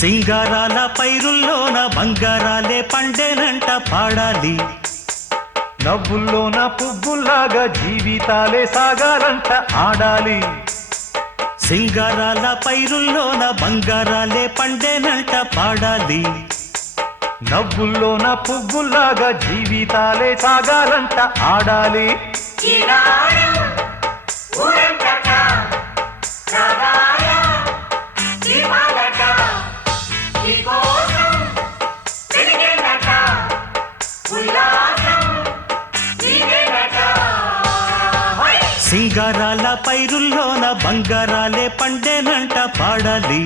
సింగారాల పైరుల్లోన బంగారాలే పండేనంట పాడాలి. నవ్వుల్లోన పువ్వుల్లాగా జీవితాలే సాగాలంట ఆడాలి. సింగారాల పైరుల్లోన బంగారాలే పండేనంట పాడాలి. నవ్వుల్లోన పువ్వుల్లాగా జీవితాలే సాగాలంట ఆడాలి. సింగారాల పైరుల్లోన బంగారాలే పండేనంట పాడాలి.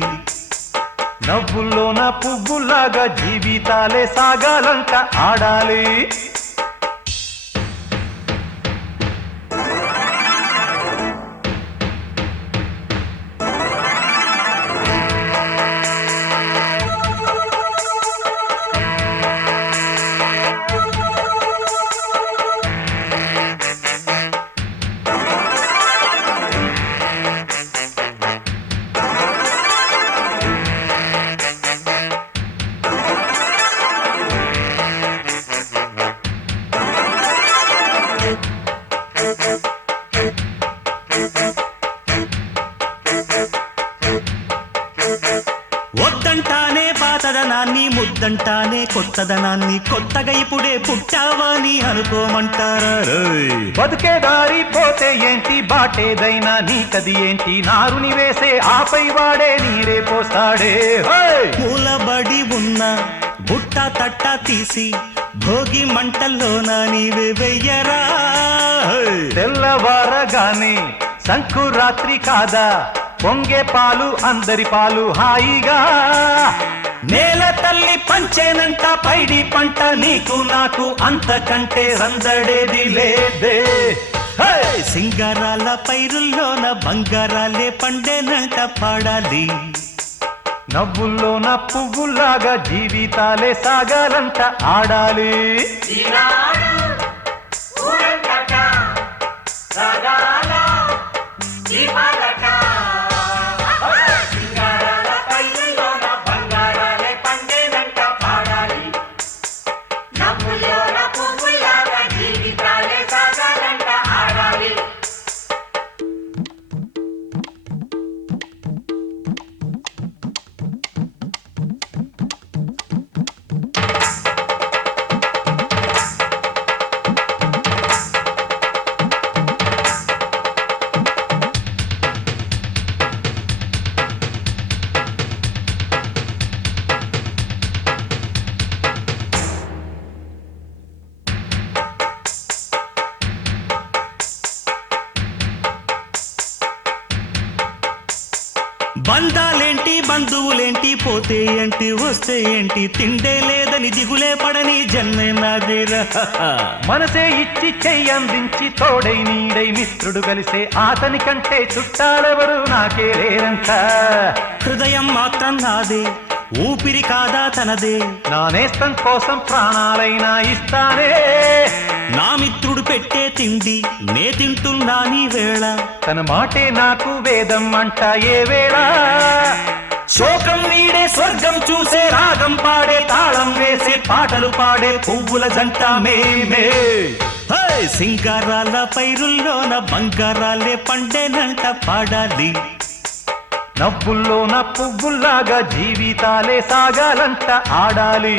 నవ్వుల్లోన పువ్వుల్లాగా జీవితాలే సాగాలంట ఆడాలి. వద్దంటానే పాతదనాన్ని, ముద్దంటానే కొత్తదనాన్ని, కొత్తగా ఇప్పుడే పుట్టావని అనుకోమంటారా? బతుకే దారి పోతే ఏంటి, బాటేదైనా నీకది ఏంటి, నారుని వేసే ఆపై వాడే నీరే పోస్తాడే. మూలబడి ఉన్న బుట్ట తట్ట తీసి భోగి మంటల్లోన నీవే వెయ్యరా. తెల్లవారగానే సంకురాత్రి కాదా, పొంగే పాలు అందరి పాలు హాయిగా. నేల తల్లి పంచేనంట పైడి పంట, నీకు నాకు అంతకంటే సందడేది లేదే. సింగారాల పైరుల్లోన బంగారాలే పండేనంట పాడాలి. నవ్వుల్లోన పువ్వుల్లాగా జీవితాలే సాగాలంట ఆడాలి. బంధాలేంటి బంధువులేంటి, పోతే ఏంటి వస్తే ఏంటి, తిండే లేదని దిగులే పడని జన్మే నాదేరా. మనసే ఇచ్చి చెయ్యందించి తోడై నీడై మిత్రుడు కలిసే అతని కంటే చుట్టాలెవరు నాకే లేరంట. హృదయం మాత్రం నాదే, ఊపిరి కాదా తనదే, నా నేస్తం కోసం ప్రాణాలైనా ఇస్తానే. నా మిత్రుడు పెట్టే తిండి నే తింటున్నా నీ వేళ, తన మాటే నాకు వేదం అంట ఏ వేళ. శోకం వీడే స్వర్గం చూసే, రాగం పాడే తాళం వేసే, పాటలు పాడే పువ్వుల జంట మేమే. సింగారాల పైరుల్లోన బంగారాలే పండేనంట పాడాలి. నవ్వుల్లోన పువ్వుల్లాగా జీవితాలే సాగాలంట ఆడాలి.